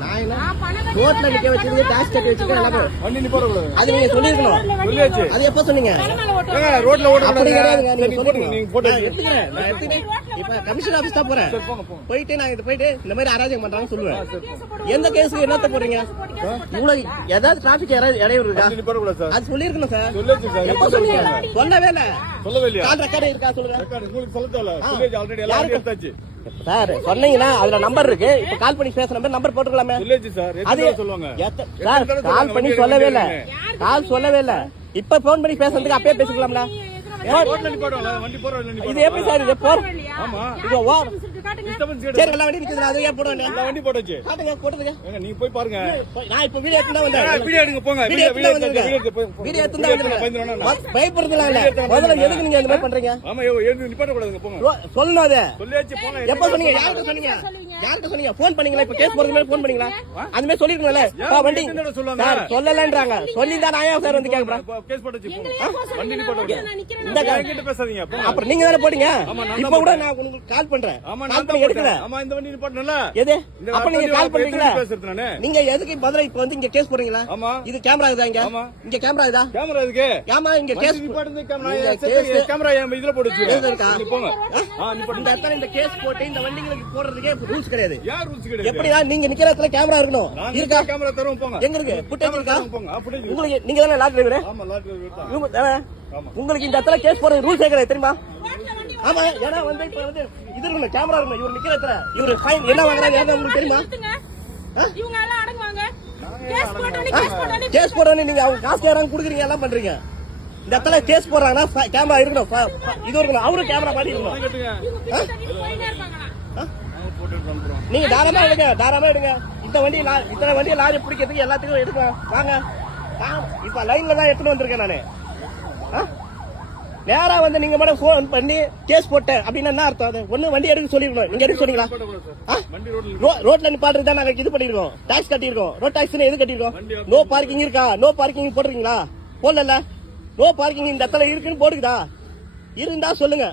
நான் என்ன ரோட்ல நிக்க வச்சிருக்க டாக்ஸ் கட்டி வச்சிருக்க எல்லாரும் வண்டி நிப்பாட கூடாது. அது நீங்க சொல்லிருக்கணும். சொல்லியாச்சு. அது எப்ப சொன்னீங்க? ரோட்ல ஓடுறது அப்படி கிடையாதுங்க. நீங்க சொல்லுங்க. நீங்க போட்டு எடுத்துக்கிறேன். நான் எடுத்துக்கிறேன். இப்ப கமிஷனர் ஆபீஸ் தான் போறேன். போயிட்டு நான் இது போயிட்டு இந்த மாதிரி அராஜகம் பண்றாங்கன்னு சொல்லுவேன். எந்த கேஸ்க்கு என்னத்த போறீங்க? இவ்வளவு ஏதாவது டிராபிக் இடையூறு இருக்கா? வண்டி நிப்பாட கூடாது சார். அது சொல்லிருக்கணும் சார். சொல்லியாச்சு சார். எப்ப சொன்னீங்க? சொல்லவே இல்ல. சொல்லவே இல்லையா? கால் ரெக்கார்ட் இருக்கா சொல்லுங்க. உங்களுக்கு சொல்ல தேவையில்ல. சொல்லியாச்சு. ஆல்ரெடி எல்லாம் எடுத்தாச்சு சார். சொன்னீங்கன்னா அதுல நம்பர் இருக்கு. இப்ப கால் பண்ணி பேசுற நம்பர் போட்டுக்கலாமே. சொல்லியாச்சு சார். அது சொல்லுவாங்க சார். கால் பண்ணி சொல்லவே இல்ல. கால் சொல்லவே இல்ல. இப்ப போன் பண்ணி பேசுறதுக்கு அப்பயே பேசிக்கலாம்ல. ரோட்ல நிப்பாடுவாங்க. வண்டி போற வண்டி இது எப்படி சார்? இது போற ஆமா. இது ஓ டிஸ்டர்பன்ஸ் சரி எல்லா வண்டி நிக்குது. அது ஏன் போட வேண்டிய எல்லா வண்டி போட்டுச்சு. காட்டுங்க போடுங்க. ஏங்க நீங்க போய் பாருங்க. நான் இப்ப வீடியோ எடுத்து தான் வந்தேன். வீடியோ எடுங்க போங்க. வீடியோ எடுத்து தான் வந்தேன். பயப்படுறதுல இல்ல. முதல்ல எதுக்கு நீங்க இந்த மாதிரி பண்றீங்க? ஆமா எழுந்து நிப்பாட்ட கூடாதுங்க போங்க. சொல்லணும் அது. சொல்லியாச்சு போங்க. எப்ப சொன்னீங்க? யார்கிட்ட சொன்னீங்க? யார்கிட்ட சொன்னீங்க? போன் பண்ணீங்களா? இப்ப கேஸ் போறது மாதிரி போன் பண்ணீங்களா? அந்த மாதிரி சொல்லிருக்கீங்கல. வண்டி சார் சொல்லலன்றாங்க. சொல்லி தான் நான் சார் வந்து கேக்குறேன். கேஸ் போட்டுச்சு போங்க. வண்டி நிப்பாட்ட இந்த கிட்ட பேசாதீங்க போங்க. அப்புறம் நீங்க தான போடுங்க. இப்ப கூட நான் உங்களுக்கு கால் பண்றேன். கால் பண்ணி எடுக்கல. ஆமா இந்த வண்டி நிப்பாட்டனல. எது? அப்ப நீங்க கால் பண்றீங்களா? பேசுறது நானே. நீங்க எதுக்கு பதிலா இப்ப வந்து இங்க கேஸ் போடுறீங்களா? ஆமா. இது கேமரா இதா இங்க? ஆமா. இங்க கேமரா இதா? கேமரா இருக்கு. ஆமா இங்க கேஸ் நிப்பாட்டுறது கேமரா இதுல போட்டு வச்சிருக்கீங்க. போங்க. இந்த இடத்துல இந்த கேஸ் போட்டு இந்த வண்டிங்களுக்கு போடுறதுக்கே ரூல்ஸ் கிடையாது. யார் ரூல்ஸ் கிடையாது? எப்படியா நீங்க நிக்கிற இடத்துல கேமரா இருக்கணும். இருக்கா? கேமரா தரோம் போங்க. எங்க இருக்கு? ஃபுட்டேஜ் இருக்கா? போங்க. அப்படியே உங்களுக்கு நீங்க தான லாரி டிரைவர்? ஆமா லாரி டிரைவர் தான். உங்களுக்கு இந்த இடத்துல கேஸ் போடுறது ரூல்ஸ் கிடையாது தெரியுமா? ஆமா ஏன்னா வந்து இப்ப வந்து இது இருக்கணும் கேமரா இருக்கணும். இவர் நிக்கிற இடத்துல இவரு ஃபைன் என்ன வாங்குறாங்க உங்களுக்கு தெரியுமா? இவங்க எல்லாம் அடங்குவாங்க. கேஸ் போடுறவனே நீங்க அவங்க காசு கேறாங்க குடுக்குறீங்க எல்லாம் பண்றீங்க. இந்த இடத்துல கேஸ் போடுறாங்கன்னா கேமரா இருக்கணும். இது இருக்கணும். அவரும் கேமரா மாட்டி இருக்கணும். நீங்க தாராளமா எடுங்க. தாராளமா எடுங்க. இந்த வண்டி இத்தனை வண்டியை லாரி பிடிக்கிறதுக்கு எல்லாத்துக்கும் எடுங்க வாங்க. இப்ப லைன்ல தான் எடுத்துட்டு வந்திருக்கேன் நானு. நேரா வந்து நீங்க மட்டும் போன் பண்ணி கேஸ் போட்டேன் அப்படின்னா என்ன அர்த்தம்? அது ஒண்ணு வண்டி எடுக்க சொல்லிருக்கணும். நீங்க எடுக்க சொன்னீங்களா? ரோட்ல நிப்பாட்டுறது தான் நாங்க இது பண்ணிருக்கோம். டாக்ஸ் கட்டிருக்கோம். ரோட் டாக்ஸ் எது கட்டிருக்கோம்? நோ பார்க்கிங் இருக்கா? நோ பார்க்கிங் போடுறீங்களா? போடல. நோ பார்க்கிங் இந்த இடத்துல இருக்குன்னு போடுக்குதா? இருந்தா சொல்லுங்க.